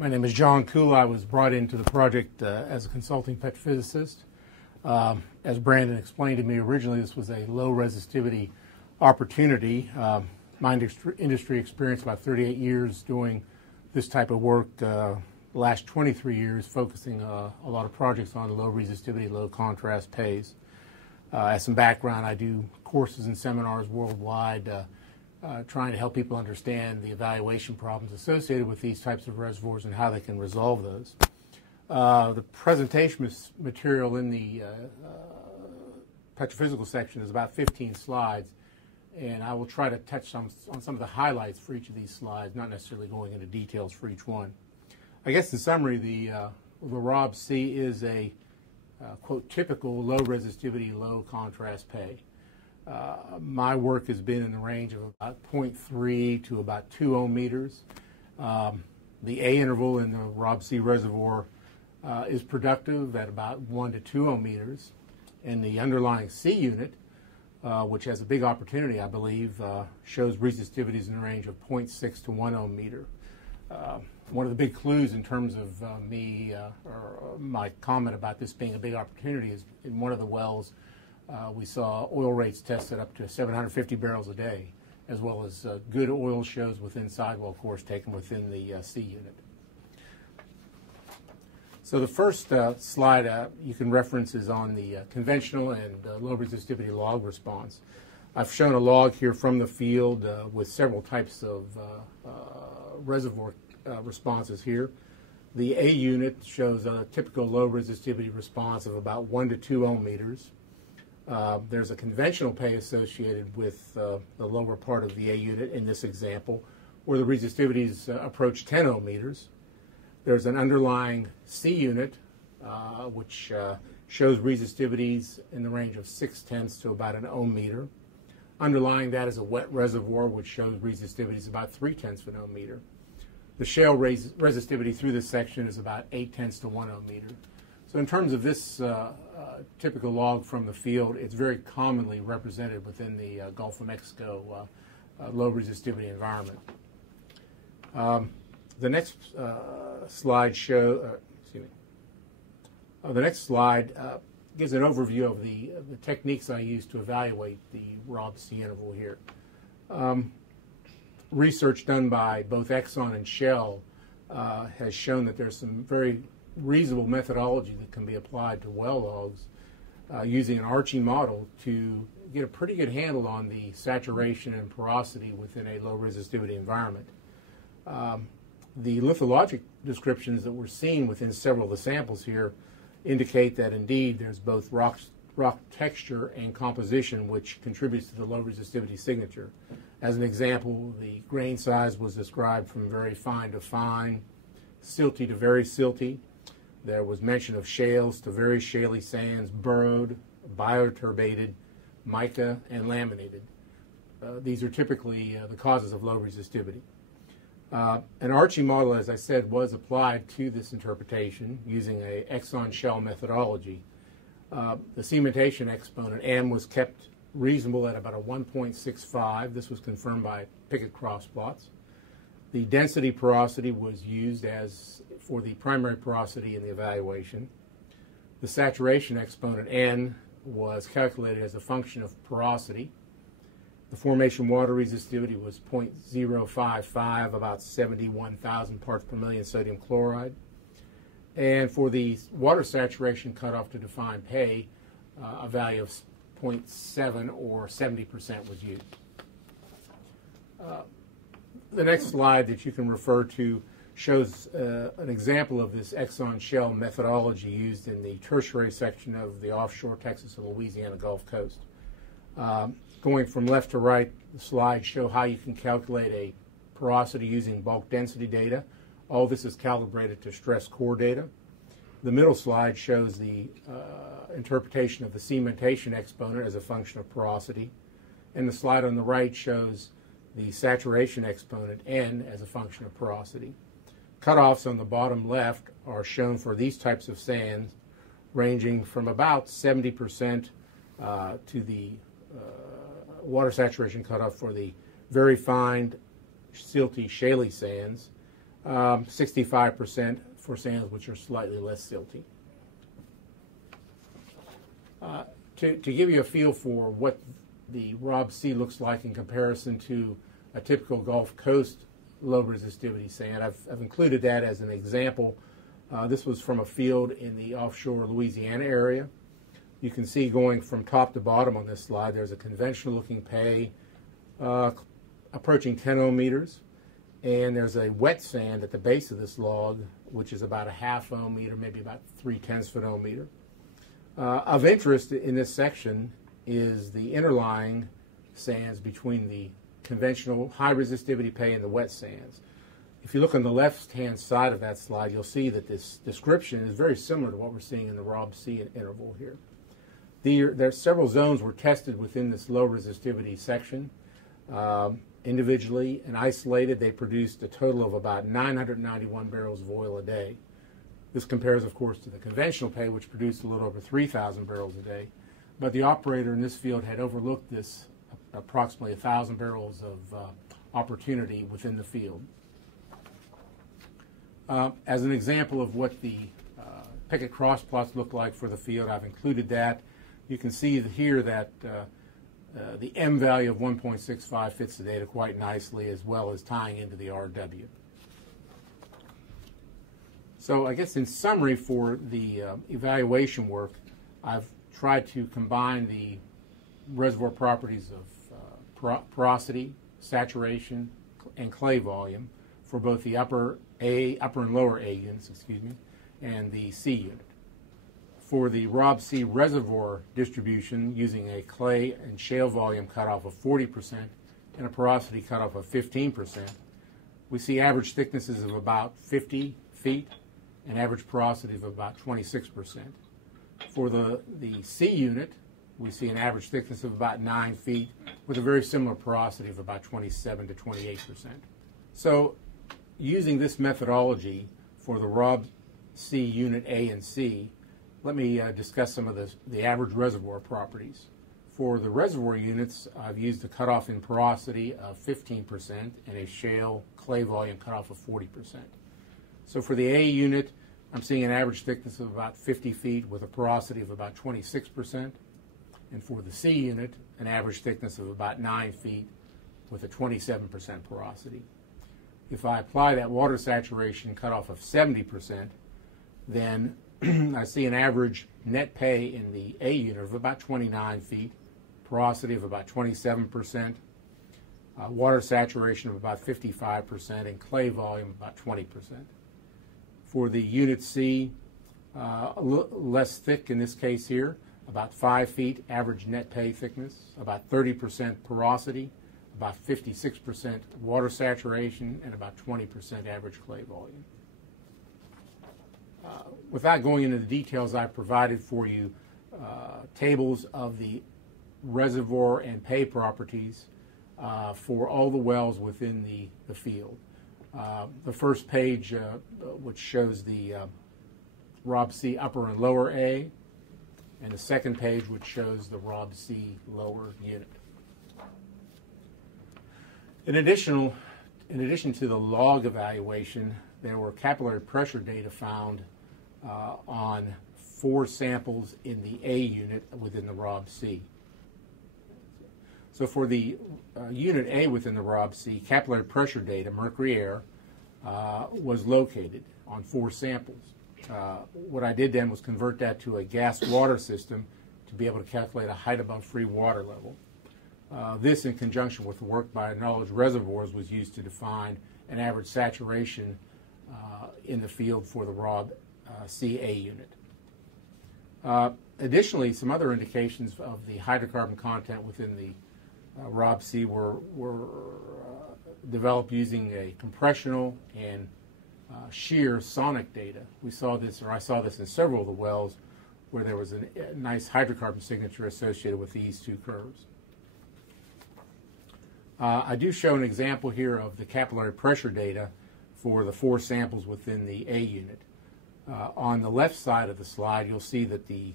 My name is John Kuhla. I was brought into the project as a consulting petrophysicist. As Brandon explained to me originally, this was a low resistivity opportunity. My industry experience, about 38 years doing this type of work, the last 23 years focusing a lot of projects on low resistivity, low contrast pays. As some background, I do courses and seminars worldwide trying to help people understand the evaluation problems associated with these types of reservoirs and how they can resolve those. The presentation material in the petrophysical section is about 15 slides, and I will try to touch on some of the highlights for each of these slides, not necessarily going into details for each one. I guess in summary, the ROB-C is a quote, typical low resistivity, low contrast pay. My work has been in the range of about 0.3 to about 2 ohm meters. The A interval in the ROB-C reservoir is productive at about 1 to 2 ohm meters. And the underlying C unit, which has a big opportunity, I believe, shows resistivities in the range of 0.6 to 1 ohm meter. One of the big clues in terms of or my comment about this being a big opportunity is in one of the wells we saw oil rates tested up to 750 barrels a day, as well as good oil shows within sidewall cores taken within the C unit. So the first slide you can reference is on the conventional and low resistivity log response. I've shown a log here from the field with several types of reservoir responses here. The A unit shows a typical low resistivity response of about 1 to 2 ohm meters. There's a conventional pay associated with the lower part of the A unit in this example, where the resistivities approach 10 ohm meters. There's an underlying C unit, which shows resistivities in the range of 0.6 to about 1 ohm meter. Underlying that is a wet reservoir, which shows resistivities about 0.3 of an ohm meter. The shale resistivity through this section is about 0.8 to 1 ohm meter. So in terms of this typical log from the field, it's very commonly represented within the Gulf of Mexico low resistivity environment. The next slide gives an overview of the techniques I use to evaluate the ROB-C interval here. Research done by both Exxon and Shell has shown that there's some very reasonable methodology that can be applied to well logs using an arching model to get a pretty good handle on the saturation and porosity within a low resistivity environment. The lithologic descriptions that we're seeing within several of the samples here indicate that indeed there's both rock texture and composition which contributes to the low resistivity signature. As an example, the grain size was described from very fine to fine, silty to very silty. There was mention of shales to very shaly sands, burrowed, bioturbated, mica, and laminated. These are typically the causes of low resistivity. An arching model, as I said, was applied to this interpretation using a Exxon Shell methodology. The cementation exponent M was kept reasonable at about a 1.65. This was confirmed by Pickett cross plots. The density porosity was used as for the primary porosity in the evaluation. The saturation exponent N was calculated as a function of porosity. The formation water resistivity was 0.055, about 71,000 parts per million sodium chloride. And for the water saturation cutoff to define pay, a value of 0.7 or 70% was used. The next slide that you can refer to shows an example of this Exxon Shell methodology used in the tertiary section of the offshore Texas and Louisiana Gulf Coast. Going from left to right, the slides show how you can calculate a porosity using bulk density data. All this is calibrated to stress core data. The middle slide shows the interpretation of the cementation exponent as a function of porosity. And the slide on the right shows the saturation exponent N as a function of porosity. Cutoffs on the bottom left are shown for these types of sands, ranging from about 70% to the water saturation cutoff for the very fine, silty, shaly sands, 65% for sands which are slightly less silty. To give you a feel for what the Rob C looks like in comparison to a typical Gulf Coast low resistivity sand, I've included that as an example. This was from a field in the offshore Louisiana area. You can see going from top to bottom on this slide, there's a conventional looking pay approaching 10 ohm meters, and there's a wet sand at the base of this log, which is about a half ohm meter, maybe about 3/10 of an ohm meter. Of interest in this section is the interlying sands between the conventional high resistivity pay and the wet sands. If you look on the left-hand side of that slide, you'll see that this description is very similar to what we're seeing in the Rob C interval here. There are several zones were tested within this low resistivity section. Individually and isolated, they produced a total of about 991 barrels of oil a day. This compares, of course, to the conventional pay, which produced a little over 3,000 barrels a day. But the operator in this field had overlooked this approximately 1,000 barrels of opportunity within the field. As an example of what the Pickett cross plots look like for the field, I've included that. You can see here that the M value of 1.65 fits the data quite nicely, as well as tying into the RW. So I guess in summary for the evaluation work, I've tried to combine the reservoir properties of porosity, saturation, and clay volume for both the upper and lower A units, and the C unit. For the Rob C reservoir distribution, using a clay and shale volume cutoff of 40% and a porosity cutoff of 15%, we see average thicknesses of about 50 feet and average porosity of about 26%. For the C unit, we see an average thickness of about 9 feet with a very similar porosity of about 27 to 28%. So using this methodology for the Rob C unit A and C, let me discuss some of the average reservoir properties. For the reservoir units, I've used a cutoff in porosity of 15% and a shale clay volume cutoff of 40%. So for the A unit, I'm seeing an average thickness of about 50 feet with a porosity of about 26%. And for the C unit, an average thickness of about 9 feet with a 27% porosity. If I apply that water saturation cutoff of 70%, then I see an average net pay in the A unit of about 29 feet, porosity of about 27%, water saturation of about 55%, and clay volume about 20%. For the unit C, less thick in this case here, about 5 feet average net pay thickness, about 30% porosity, about 56% water saturation, and about 20% average clay volume. Without going into the details, I've provided for you tables of the reservoir and pay properties for all the wells within the field. The first page, which shows the Rob C upper and lower A, and the second page, which shows the Rob C lower unit. In addition to the log evaluation, there were capillary pressure data found on 4 samples in the A unit within the Rob C. So for the unit A within the Rob C, capillary pressure data, mercury air, was located on 4 samples. What I did then was convert that to a gas water system to be able to calculate a height above free water level. This, in conjunction with the work by Knowledge Reservoirs, was used to define an average saturation in the field for the Rob CA unit. Additionally, some other indications of the hydrocarbon content within the Rob C were developed using a compressional and shear sonic data. We saw this, or I saw this in several of the wells, where there was a nice hydrocarbon signature associated with these 2 curves. I do show an example here of the capillary pressure data for the 4 samples within the A unit. On the left side of the slide, you'll see that the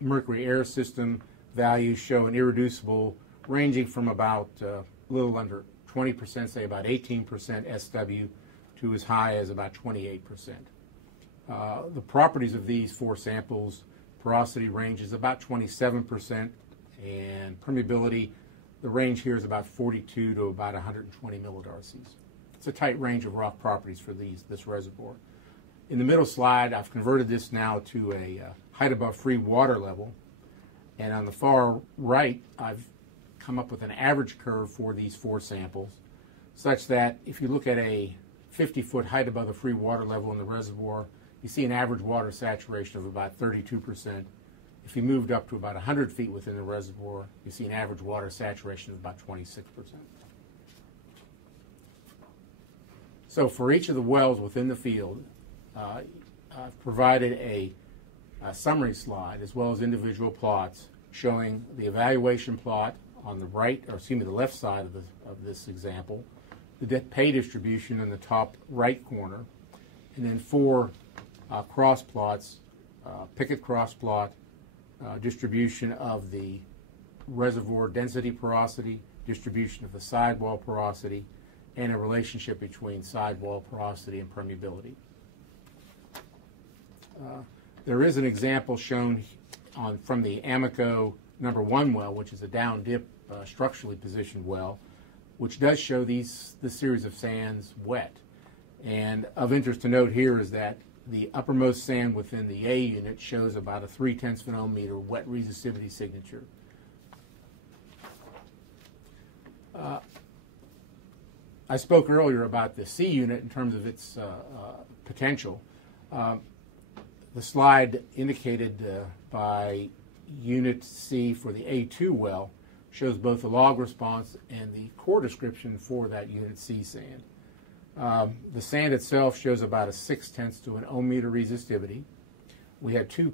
mercury air system values show an irreducible ranging from about a little under 20%, say about 18% SW, to as high as about 28%. The properties of these 4 samples: porosity range is about 27%, and permeability, the range here is about 42 to about 120 millidarcies. It's a tight range of rock properties for this reservoir. In the middle slide, I've converted this now to a height above free water level, and on the far right, I've come up with an average curve for these 4 samples, such that if you look at a 50-foot height above the free water level in the reservoir, you see an average water saturation of about 32%. If you moved up to about 100 feet within the reservoir, you see an average water saturation of about 26%. So for each of the wells within the field, I've provided a summary slide as well as individual plots showing the evaluation plot on the right, or excuse me, the left side of this example, the pay distribution in the top right corner, and then 4 cross plots, picket cross plot, distribution of the reservoir density porosity, distribution of the sidewall porosity, and a relationship between sidewall porosity and permeability. There is an example shown from the Amoco #1 well, which is a down dip structurally positioned well, which does show this series of sands wet. And of interest to note here is that the uppermost sand within the A unit shows about a 0.3 of an ohm meter wet resistivity signature. I spoke earlier about the C unit in terms of its potential. The slide indicated by Unit C for the A2 well shows both the log response and the core description for that Unit C sand. The sand itself shows about a 0.6 of an ohm meter resistivity. We had two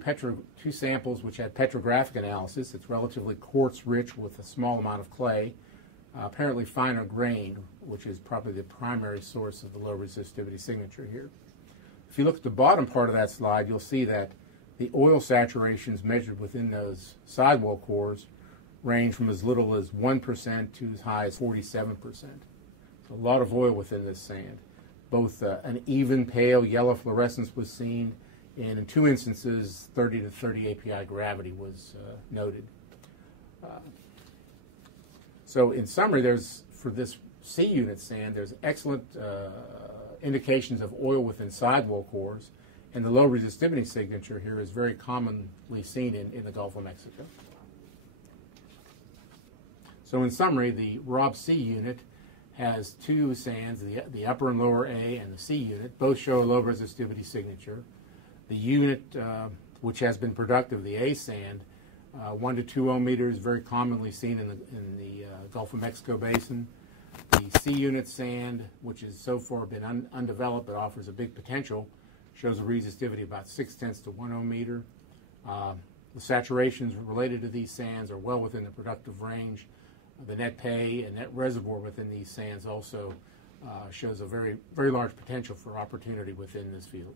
samples which had petrographic analysis. It's relatively quartz rich with a small amount of clay, apparently finer grained, which is probably the primary source of the low resistivity signature here. If you look at the bottom part of that slide, you'll see that the oil saturations measured within those sidewall cores range from as little as 1% to as high as 47%. So a lot of oil within this sand. Both an even pale yellow fluorescence was seen, and in 2 instances, 30 to 30 API gravity was noted. So in summary, for this C unit sand, there's excellent indications of oil within sidewall cores, and the low resistivity signature here is very commonly seen in the Gulf of Mexico. So in summary, the Rob C unit has 2 sands, the upper and lower A and the C unit, both show a low resistivity signature. The unit, which has been productive, the A sand, 1 to 2 ohm meters, very commonly seen in the Gulf of Mexico basin. The C unit sand, which has so far been undeveloped but offers a big potential, shows a resistivity about 0.6 to 1 ohm meter. The saturations related to these sands are well within the productive range. The net pay and net reservoir within these sands also shows a very, very large potential for opportunity within this field.